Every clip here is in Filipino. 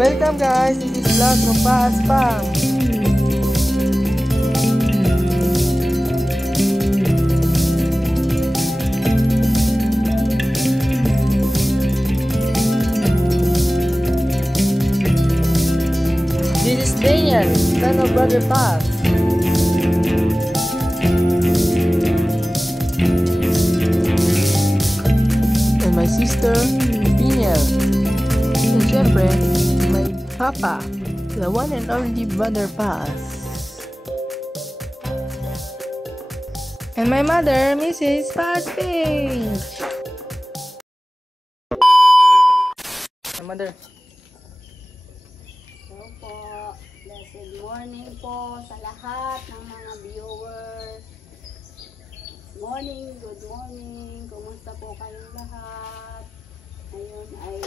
Welcome guys, this is vlog ng Paaspang. This is Daniel, son of Brother Paas. And my sister, Daniel. And syempre, my papa, the one and only Brother Paas. And my mother, Mrs. Paasping. My mother. Hello po. Blessed morning po sa lahat ng mga viewers. Morning, good morning. Kumusta po kayong lahat? Ngayon ay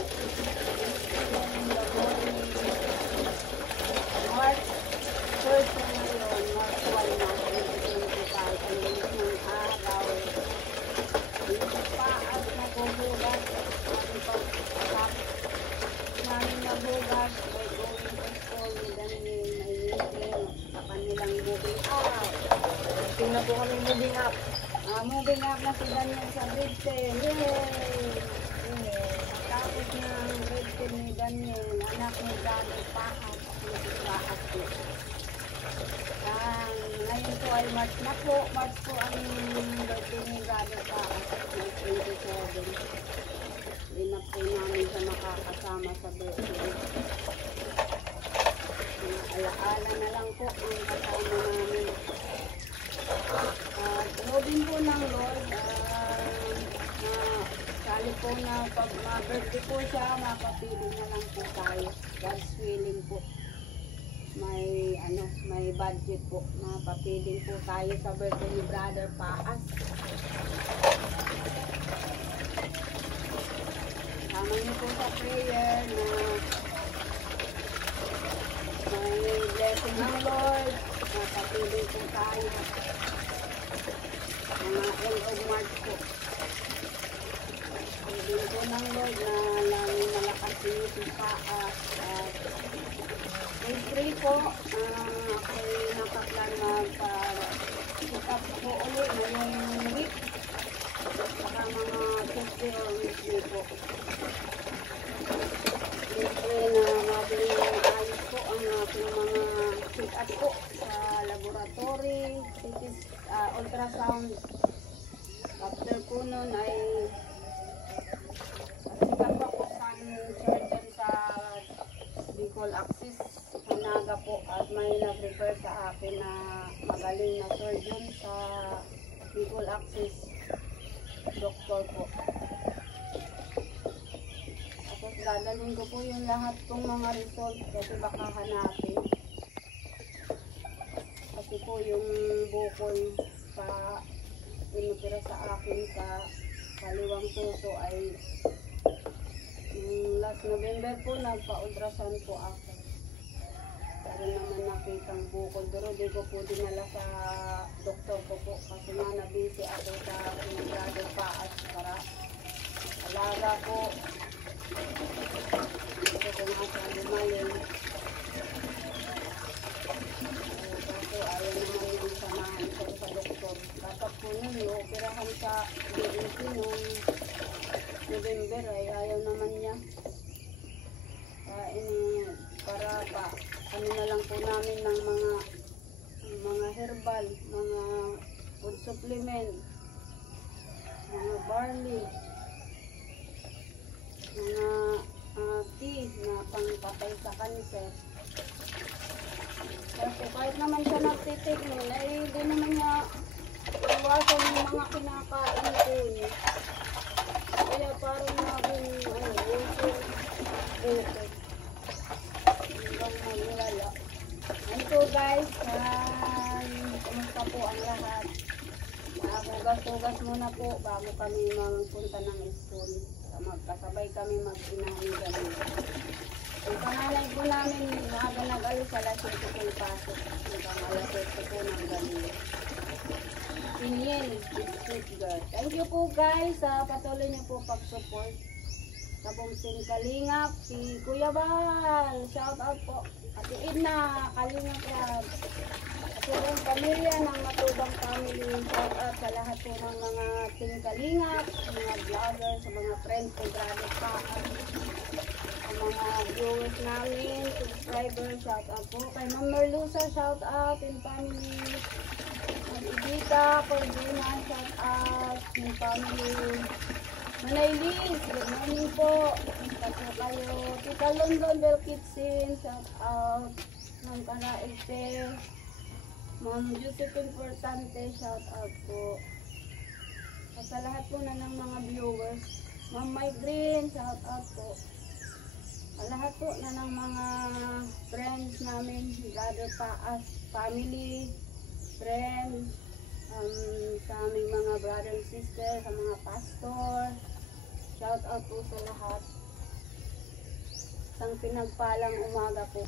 March 1st na ngayon, March 1 na 2025. Ang linis ng araw. Dito Paas na po bugas. Ating pag-usap namin na bugas. We're going to school with the meeting sa kanilang moving out. Tingnan po kami moving up. Moving up na si Daniel sa grade 10. Yay! Tapos ng grade 10 ni Daniel, anak ni Brother Paas, Mrs. Paas po. Ngayon po ay March na po. March po ang birthday ni Brother Paas, March 27. Hindi na po namin siya makakasama sa birthday. Alaala na lang po ang kasama namin. Loading po ng Lord, sali po na pag ma-birthday po siya, mapapili na lang po tayo. God's willing po. May budget po. Mapapili po tayo sa birthday ni Brother Paas. Sama niyo po sa prayer na may blessing ng Lord. Mapapili po tayo. Mga end of March po. Pwede po ng Lord na laging malakas si Paas. May 3 po. Ako'y nakaplan mag-pick up po ulit ngayong week. Saka mga Tuesday or Wednesday po. Siyempre na mabiling ayos po ang ating mga pick up po sa laboratory, ultrasound. After po nun ay sikat pa po sa surgeon sa Bicol Axis Hanaga po at may nag-refer sa akin na magaling na surgeon sa Bicol Axis doctor po. Tapos dadalhin ko po yung lahat kong mga result kasi baka hanapin. Kasi po yung bukol sa pinutira sa akin sa kaliwang tuso ay last November po nagpa-ultrasound po ako. Pero naman nakitang bukol. Pero di ko po dinala sa doktor ko po kasi nga nabisi ako sa Brother Paas para alaga po. Ito ko nga sa lumayin. Kasi ayaw naman yung samahan ko sa doktor. Dapat po nun, operahan sa DNC noong November ay ayaw naman niya. Para pa, ano na lang po namin ng mga herbal, mga food supplement, mga barley, mga tea na pangpatay sa cancer. Kasi kahit naman siya nagtitik nun, ay hindi naman niya iwasan yung mga kinakain ko niya. Kaya parang naging okay. Hanggang magwala. Ito guys, kumusta po ang lahat? Bugas-bugas muna po bago kami magpunta ng school. Magkasabay kami mag-inahin kami. Yung panganay po namin, maaga nag-alis alas 7 po yung pasok. Hanggang alas 7 po ng galing. Thank you po guys sa patuloy niyo po pag-support. Tabong Kalingap, si Kuya Bal, shout out po. Ate Edna, Kalingap yan. At yung pamilya ng Matubang Family, shout out sa lahat po ng mga Team Kalingap, sa mga vloggers, sa mga friends ko, grabe pa. Sa mga viewers namin, subscribers, shout out po. Kay Ma'am Merlusa, shout out, and family. Ibita, Cordina, shout out, and family. Manay Liz, good morning po. Kaso kayo. Tita London Bell Kitchen, shout out. Ma'am Karaete. Ma'am Josephine Portante, shout out po. At sa lahat po na ng mga viewers. Ma'am Mike Green, shout out po. Sa lahat po na ng mga friends namin, brother Paas, family, friends, sa aming mga brother and sister, sa mga pastor. Shout out po sa lahat. Isang pinagpalang umaga po.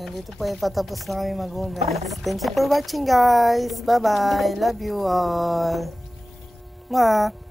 Yan, dito po ay patapos na kami maghugas. Thank you for watching guys. Bye bye. Love you all. Mwah.